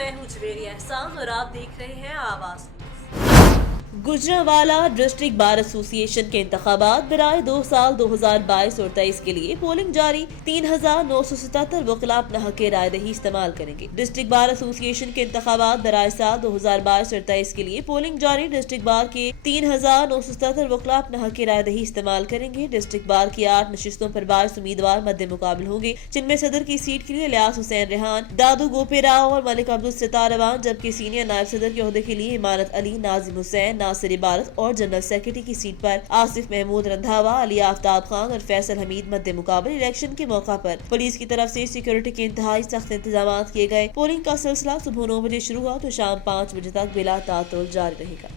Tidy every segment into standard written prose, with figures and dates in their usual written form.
मैं हूं जवेरी एहसान और आप देख रहे हैं आवाज। गुजरांवाला डिस्ट्रिक्ट बार एसोसिएशन के इंतखाबात बराए 2 साल 2022 और 23 के लिए पोलिंग जारी। 3,977 वकला अपना हक रायदही इस्तेमाल करेंगे। डिस्ट्रिक्ट बार एसोसिएशन के इंतखाबात बराए साल 2022 और 23 के लिए पोलिंग जारी। डिस्ट्रिक्ट बार के 3,977 वकला अपना हक रायदही इस्तेमाल करेंगे। डिस्ट्रिक्ट बार की 8 नशिस्तों पर 22 उम्मीदवार मद्दे मुकाबल होंगे, जिनमें सदर की सीट के लिए इलियास हुसैन रेहान, दादू गोपे राव और मलिक अब्दुल सितार रवान, जबकि सीनियर नायब सदर के ओहदे के लिए इमारत अली, नाजिम हुसैन, नासिर इबारत और जनरल सेक्रेटरी की सीट पर आसिफ महमूद रंधावा, अली आफ्ताब खान और फैसल हमीद मद्दे मुकाबले। इलेक्शन के मौका पर पुलिस की तरफ से सिक्योरिटी के इंतहाई सख्त इंतजाम किए गए। पोलिंग का सिलसिला सुबह 9 बजे शुरू हुआ तो शाम 5 बजे तक बिला तातुल जारी रहेगा।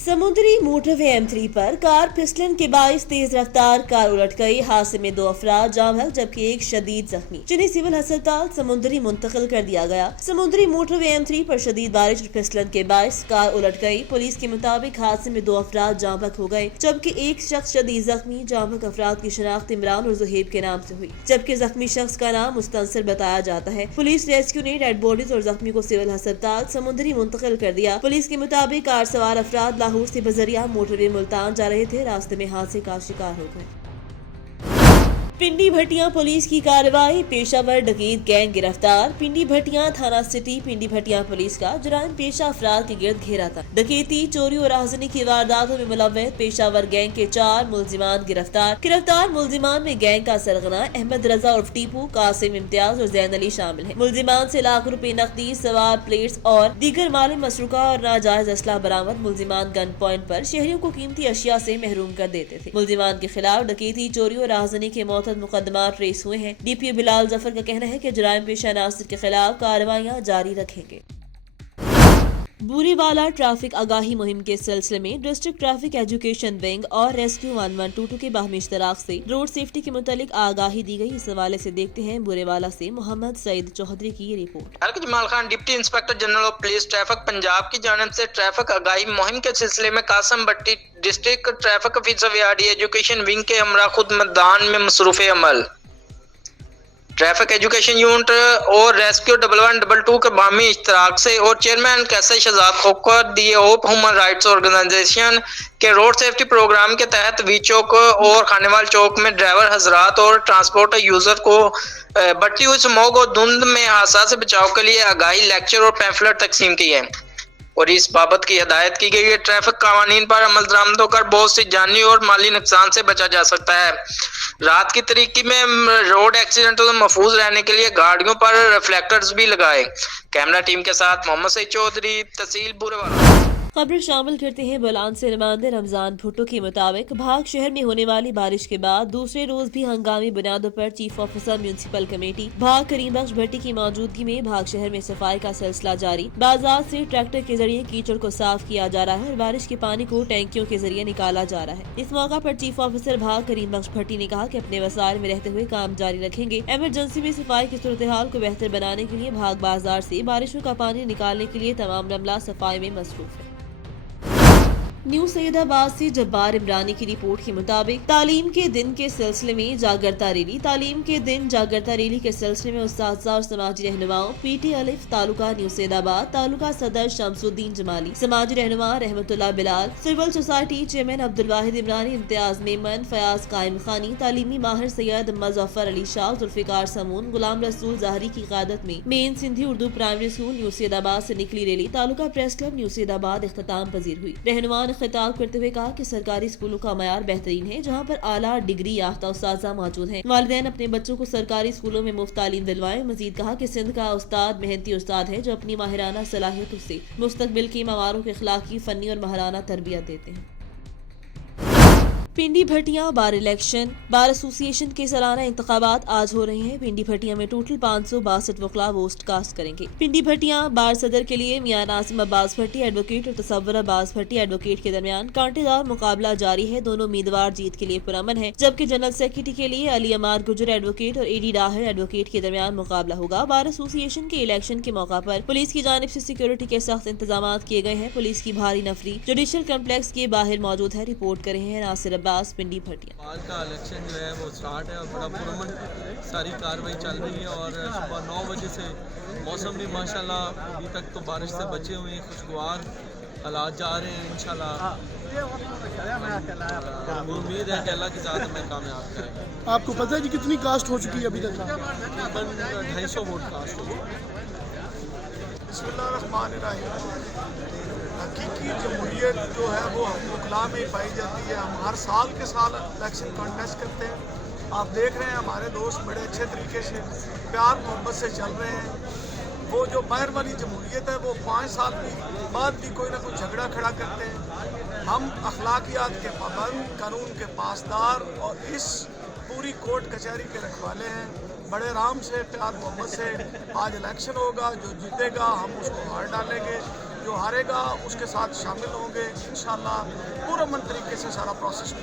समुद्री मोटरवे M3 पर कार फिसलन के बाइस तेज रफ्तार कार उलट गई। हादसे में 2 अफराद जाम हक जबकि एक शदीद जख्मी, जिन्हें सिविल अस्पताल समुद्री मुंतकिल कर दिया गया। समुद्री मोटरवे M3 पर शदीद बारिश और फिसलन के बाइस कार उलट गई। पुलिस के मुताबिक हादसे में 2 अफराद जाम हक हो गए जबकि एक शख्स शदीद जख्मी। जाम हक अफराद की शनाख्त इमरान और जुहेब के नाम से हुई, जबकि जख्मी शख्स का नाम मुस्तंसर बताया जाता है। पुलिस रेस्क्यू ने डेड बॉडीज और जख्मी को सिविल अस्पताल समुद्री मुंतकिल कर दिया। पुलिस के मुताबिक कार सवार अफराद लाहौर से बजरिया मोटरवे मुल्तान जा रहे थे। रास्ते में हादसे का शिकार हो गए। पिंडी भटिया पुलिस की कार्रवाई, पेशावर डकैत गैंग गिरफ्तार। पिंडी भटिया थाना सिटी पिंडी भटिया पुलिस का जुराम पेशा अफराद के गिर्द घेरा था। डकैती, चोरी और राहजनी की वारदातों में मुलव्वस पेशावर गैंग के 4 मुलजिमान गिरफ्तार मुलजिमान में गैंग का सरगना अहमद रजा उर्फ टीपू, कासिम इम्तियाज और जैन अली शामिल है। मुलजिमान से लाख रुपए नकदी, सवार प्लेट्स और दीगर माली मसरूका और नाजायज असला बरामद। मुलजिमान गन पॉइंट पर शहरियों को कीमती अशिया से महरूम कर देते थे। मुलजिमान के खिलाफ डकैती, चोरी और राहजनी के मुकदमात ट्रेस हुए हैं। DPO बिलाल जफर का कहना है कि जुराइम पेशा नासिर के खिलाफ कार्रवाइयां जारी रखेंगे। बूरीवाला ट्रैफिक आगाही मुहिम के सिलसिले में डिस्ट्रिक्ट ट्रैफिक एजुकेशन विंग और रेस्क्यू 1122 के बाहमी इश्तराक से रोड सेफ्टी के मुतालिक आगाही दी गई। इस हवाले से देखते हैं बूरीवाला से मोहम्मद सईद चौधरी की ये report. Jamal Khan, deputy inspector general of police traffic Punjab की जानिब से ट्रैफिक आगाही मुहिम के सिलसिले में Qasim Bhatti district traffic officer VRD education wing के हमरा खुद मैदान में मसरूफ अमल। ट्रैफिक एजुकेशन यूनिट और रेस्क्यू 1122 के बामी इश्तराक से और चेयरमैन कैसे शहजाद खोकर दिए होप ह्यूमन राइट्स ऑर्गेनाइजेशन के रोड सेफ्टी प्रोग्राम के तहत वी चौक और खानेवाल चौक में ड्राइवर हजरात और ट्रांसपोर्ट यूजर को बढ़ती हुई स्मॉग और धुंध में हादसा से बचाव के लिए आगाही लेक्चर और पैम्फलेट तकसीम किए और इस बाबत की हिदायत की गई है। ट्रैफिक कानून पर अमल दरामद होकर बहुत सी जानी और माली नुकसान से बचा जा सकता है। रात की तरीकी में रोड एक्सीडेंटों से महफूज रहने के लिए गाड़ियों पर रिफ्लेक्टर्स भी लगाए। कैमरा टीम के साथ मोहम्मद सईद चौधरी, तहसील बूरेवाला। खबरें शामिल करते हैं बलान से नुमाइंदे रमजान भुट्टो के मुताबिक भाग शहर में होने वाली बारिश के बाद दूसरे रोज भी हंगामी बुनियादों पर चीफ ऑफिसर म्यूनिसिपल कमेटी भाग करीम बख्श भट्टी की मौजूदगी में भाग शहर में सफाई का सिलसिला जारी। बाजार से ट्रैक्टर के जरिए कीचड़ को साफ किया जा रहा है और बारिश के पानी को टैंकियों के जरिए निकाला जा रहा है। इस मौका पर चीफ ऑफिसर भाग करीम बख्श भट्टी ने कहा कि अपने वसाइल में रहते हुए काम जारी रखेंगे। इमरजेंसी में सफाई की सूरत हाल को बेहतर बनाने के लिए भाग बाजार से बारिशों का पानी निकालने के लिए तमाम अमला सफाई में मसरूफ है। न्यू सैयदाबाद से जब्बार इमरानी की रिपोर्ट के मुताबिक तालीम के दिन के सिलसिले में जागरता रैली। तालीम के दिन जागरता रैली के सिलसिले में उस्ताद और समाजी रहनुमाओं PT अलिफ तालुका न्यू सैयदाबाद, तालुका सदर शमसुद्दीन जमाली, समाजी रहनुमा Rahmatullah Bilal, civil society chairman Abdul Wahid Imrani, Imtiaz Memon, Fayaz Qaim Khani, तालीमी माहिर सैयद मुजफ्फर अली शाह, जुल्फिकार समून, गुलाम रसूल ज़ाहरी की क़यादत में main Sindhi Urdu primary school new Saeedabad से निकली rally taluka press club new Saeedabad इख्तिताम पजीर हुई। रहनुमा खिताब करते हुए कहा कि सरकारी स्कूलों का मयार बेहतरीन है, जहां पर आला डिग्री याफ्ता उस्ताद मौजूद हैं। वालिदैन अपने बच्चों को सरकारी स्कूलों में मुफ्त तालीम दिलवाएं। मजीद कहा कि सिंध का उस्ताद मेहनती उस्ताद है जो अपनी माहिराना सलाहियतों से मुस्तकबिल की मवारों के अखलाकी, फनी और महाराना तरबियत देते हैं। पिंडी भटिया बार इलेक्शन बार एसोसिएशन के सालाना इंतखाबात आज हो रहे हैं। पिंडी भटिया में टोटल 562 वकला वोट कास्ट करेंगे। पिंडी भटिया बार सदर के लिए मियां नासिम अब्बास भट्टी एडवोकेट और तसव्वुर अब्बास भट्टी एडवोकेट के दरमियान कांटेदार मुकाबला जारी है। दोनों उम्मीदवार जीत के लिए पुरअमन है, जबकि जनरल सेक्रेटरी के लिए अली अमार गुजर एडवोकेट और AD डाहिर एडवोकेट के दरमियान मुकाबला होगा। बार एसोसिएशन के इलेक्शन के मौका पर पुलिस की जानिब से सिक्योरिटी के सख्त इंतजाम किए गए हैं। पुलिस की भारी नफरी जुडिशल कम्प्लेक्स के बाहर मौजूद है। रिपोर्ट कर रहे हैं नासिर अब्बास, पिंडी भटिया। आज का इलेक्शन जो है वो स्टार्ट है और बड़ा पुरअमन सारी कार्रवाई चल रही है और सुबह 9 बजे से मौसम भी माशाल्लाह अभी तक तो बारिश से बचे हुए हैं, खुशगवार हालात जा रहे हैं इंशाल्लाह। उम्मीद है कि अल्लाह की ज़ात हमें कामयाब करेंगे। आपको पता है कि कितनी कास्ट हो चुकी है अभी तक? तकरीबन 250 वोट कास्ट हो गए। हकीकी जमहूरियत जो है वो मुकला में पाई जाती है। हम हर साल के साल इलेक्शन कॉन्टेस्ट करते हैं। आप देख रहे हैं हमारे दोस्त बड़े अच्छे तरीके से प्यार मोहब्बत से चल रहे हैं। वो जो बाहर वाली जमहूरियत है वो 5 साल बाद भी कोई ना कोई झगड़ा खड़ा करते हैं। हम अखलाकियात के पाबंद, कानून के पासदार और इस पूरी कोर्ट कचहरी के रखवाले हैं। बड़े आराम से प्यार मोहब्बत से आज इलेक्शन होगा। जो जीतेगा हम उसको हार डालेंगे, जो हारेगा उसके साथ शामिल होंगे इंशाल्लाह। पुरअमन तरीके से सारा प्रोसेस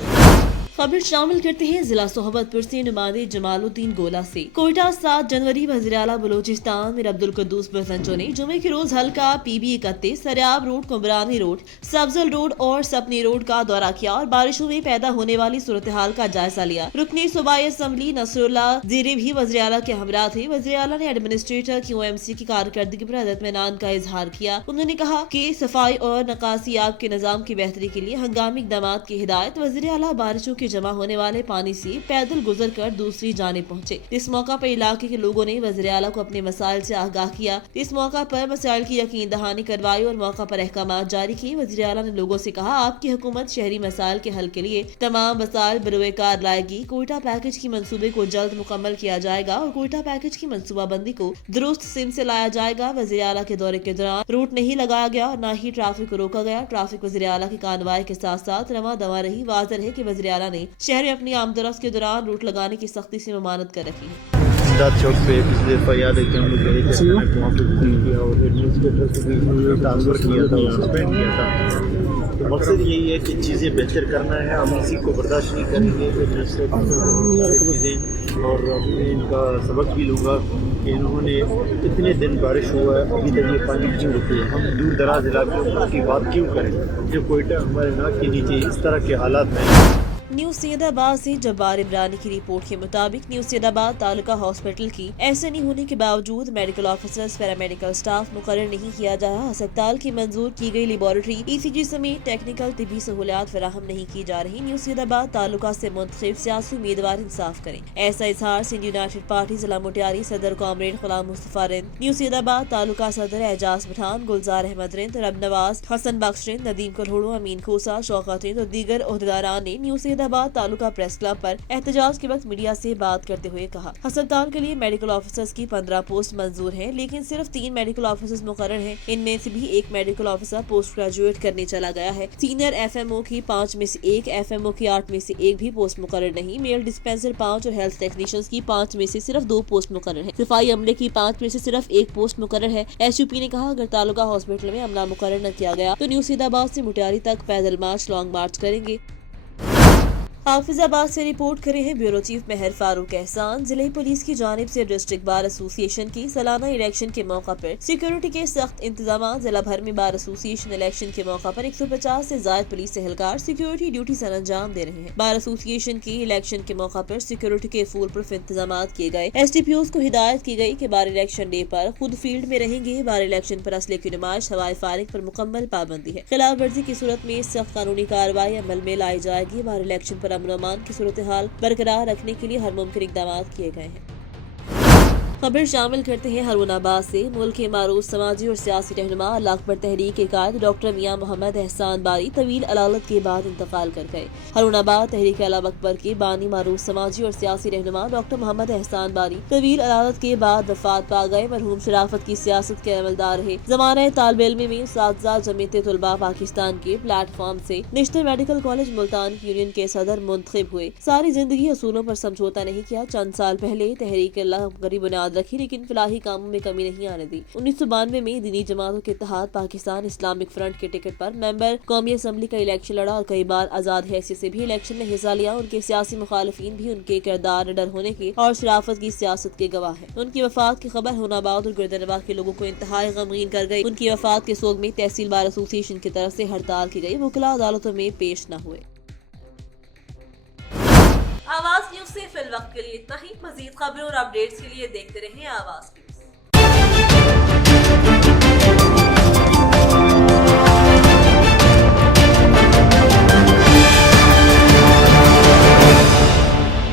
खबर शामिल करते हैं जिला सोहबतपुर से नुमाइंदे जमालुद्दीन गोला से। कोयटा 7 जनवरी वज़ीर-ए-आला बलूचिस्तान मीर अब्दुल कुद्दूस बसंजो ने जुमे के रोज हल्का PB 31, Sariab road, Kumrani road, Sabzal road और सपनी रोड का दौरा किया और बारिशों में पैदा होने वाली सूरत हाल का जायजा लिया। रुकने सूबाई असम्बली नसरुल्लाह ज़ीरे भी वज़ीर-ए-आला के हमरा थे। वज़ीर-ए-आला ने एडमिनिस्ट्रेटर QMC की कारकर्दगी पर इत्मीनान का इजहार किया। उन्होंने कहा कि सफाई और नकासियाब के निज़ाम की बेहतरी के लिए हंगामी इक़दामात की हिदायत। वज़ीर-ए-आला बारिशों के जमा होने वाले पानी से पैदल गुजर कर दूसरी जानिब पहुंचे। इस मौका पर इलाके के लोगों ने वज़ीर-ए-आला को अपने मसाइल से आगाह किया। इस मौका पर मसाइल की यकीन दहानी करवाई और मौका पर अहकामात जारी किए। वज़ीर-ए-आला ने लोगों से कहा, आपकी हुकूमत शहरी मसाइल के हल के लिए तमाम मसाइल बरोएकार लाएगी। कोयटा पैकेज की मंसूबे को जल्द मुकम्मल किया जाएगा और कोयटा पैकेज की मंसूबाबंदी को दुरुस्त सिम से लाया जाएगा। वज़ीर-ए-आला के दौरे के दौरान रूट नहीं लगाया गया और न ही ट्रैफिक को रोका गया। ट्रैफिक वज़ीर-ए-आला की कार्रवाई के साथ साथ रवा दवा रही। वाज़ेह है कि वज़ीर-ए-आला ने शहर में अपनी आमदरफ्त के दौरान रूट लगाने की सख्ती से ममानत कर रखी है। इमदाद चौक पे पिछले दफ़ा याद है कि हम लोग गए थे, किया और एडमिनिस्ट्रेटर को भी ट्रांसफ़र किया था, सस्पेंड किया था। तो मकसद यही है कि चीज़ें बेहतर करना है। हम किसी को बर्दाश्त नहीं करेंगे चीज़ें और मैं इनका सबक भी लूँगा कि इन्होंने इतने दिन बारिश हुआ है अभी तक ये पानी क्यों रुके। हम दूर दराज इलाके की बात क्यों करें जो कोयटा हमारे नाक के नीचे इस तरह के हालात में। न्यू सैयदाबाद से जब्बार इमरानी की रिपोर्ट के मुताबिक न्यू सैयदाबाद तालुका हॉस्पिटल की एसएनई होने के बावजूद मेडिकल ऑफिसर्स, पैरामेडिकल स्टाफ मुकर्रर नहीं किया जाया। अस्पताल की मंजूर की गई लेबोरेटरी, ECG समेत टेक्निकल तिबी सहूलियात फराहम नहीं की जा रही। न्यू सैयदाबाद तालुका से मुंतखब सियासी उम्मीदवार इंसाफ करें, ऐसा इजहार सिंध यूनाइटेड पार्टी जिला मुटियारी सदर कॉमरेड गुलाम मुस्तफा रिंद, न्यू सैयदाबाद तालुका सदर एजाज पठान, गुलजार अहमद रिंद, रब नवाज, हसन बख्श रिंद, नदीम कलहोड़ो, अमीन खोसा, शौकत रिंद और दीगर ओहदेदारान ने new Saidabad taluka press club पर एहतजाज के वक्त मीडिया से बात करते हुए कहा, अस्पताल के लिए मेडिकल ऑफिसर्स की 15 पोस्ट मंजूर हैं, लेकिन सिर्फ 3 मेडिकल ऑफिसर्स मुकर्रर हैं। इनमें से भी एक मेडिकल ऑफिसर पोस्ट ग्रेजुएट करने चला गया है। सीनियर FMO की 5 में से 1, FMO की 8 में से 1 भी पोस्ट मुकर्रर नहीं। मेल डिस्पेंसर 5 और हेल्थ टेक्नीशियंस की 5 में से सिर्फ 2 पोस्ट मुकर्रर है। सफाई अमले की 5 में से सिर्फ 1 पोस्ट मुकर्रर है। SUP ने कहा, अगर तालुका हॉस्पिटल में अमला मुकर्रर न किया गया तो न्यू सैयदाबाद से मुटियारी तक पैदल मार्च, लॉन्ग मार्च करेंगे। हाफिजाबाद से रिपोर्ट करे हैं ब्यूरो चीफ मेहर फारूक एहसान। जिले पुलिस की जानिब से डिस्ट्रिक्ट बार एसोसिएशन की सालाना इलेक्शन के मौका पर सिक्योरिटी के सख्त इंतजाम। जिला भर में बार एसोसिएशन इलेक्शन के मौका पर 150 से ज्यादा पुलिस एहलकार सिक्योरिटी ड्यूटी सर अंजाम दे रहे हैं। बार एसोसिएशन की इलेक्शन के मौका पर सिक्योरिटी के फुल प्रूफ इंतजाम किए गए। SDPOs को हिदायत की गई कि बार इलेक्शन डे पर खुद फील्ड में रहेंगे। बार इलेक्शन पर असले की नुमाइश, हवाई फायरिंग पर मुकम्मल पाबंदी है। खिलाफ वर्जी की सूरत में सख्त कानूनी कार्रवाई अमल में लाई जाएगी। बार इलेक्शन पर अमन अमान की सूरत हाल बरकरार रखने के लिए हर मुमकिन इक़दाम किए गए हैं। खबर शामिल करते हैं हरुनाबाद से। मुल्क के मारूफ समाजी और सियासी रहनुमा अल्लाह अकबर तहरीक के कायद डॉक्टर मियां मोहम्मद एहसान बारी तवील अलालत के बाद इंतकाल कर गए। हरुनाबाद तहरीक अल्लाह अकबर के बानी मारूफ समाजी और सियासी रहनुमा डॉक्टर मोहम्मद एहसान बारी तवील अलालत के बाद वफात पा गए। मरहूम शराफत की सियासत के अमलदार रहे। ज़माने तालिब इल्म में साथीज़ा जमीयत तुलबा पाकिस्तान के प्लेटफॉर्म से national medical college Multan union के सदर मुंतखब हुए। सारी जिंदगी असूलों पर समझौता नहीं किया। चंद साल पहले तहरीक अल्लाह अकबर की बुनियाद रखी, लेकिन फिलहाली कामों में कमी नहीं आने दी। 1992 में दीनी जमातों के इत्तेहाद पाकिस्तान इस्लामिक फ्रंट के टिकट पर मेंबर कौमी असम्बली का इलेक्शन लड़ा और कई बार आजाद हैसियत से भी इलेक्शन में हिस्सा लिया। उनके सियासी मुखालिफिन भी उनके किरदार, निडर होने की और शराफत की सियासत के गवाह है। उनकी वफात की खबर होनाबाद और गुर्दनवाह के लोगों को इंतहाई गमगीन कर गई। उनकी वफात के सोग में तहसील बार एसोसिएशन की तरफ से हड़ताल की गई। वकीला अदालतों में पेश न हुए। आवाज न्यूज से फिल वक्त के लिए इतना ही। मजीद खबरों और अपडेट्स के लिए देखते रहें आवाज।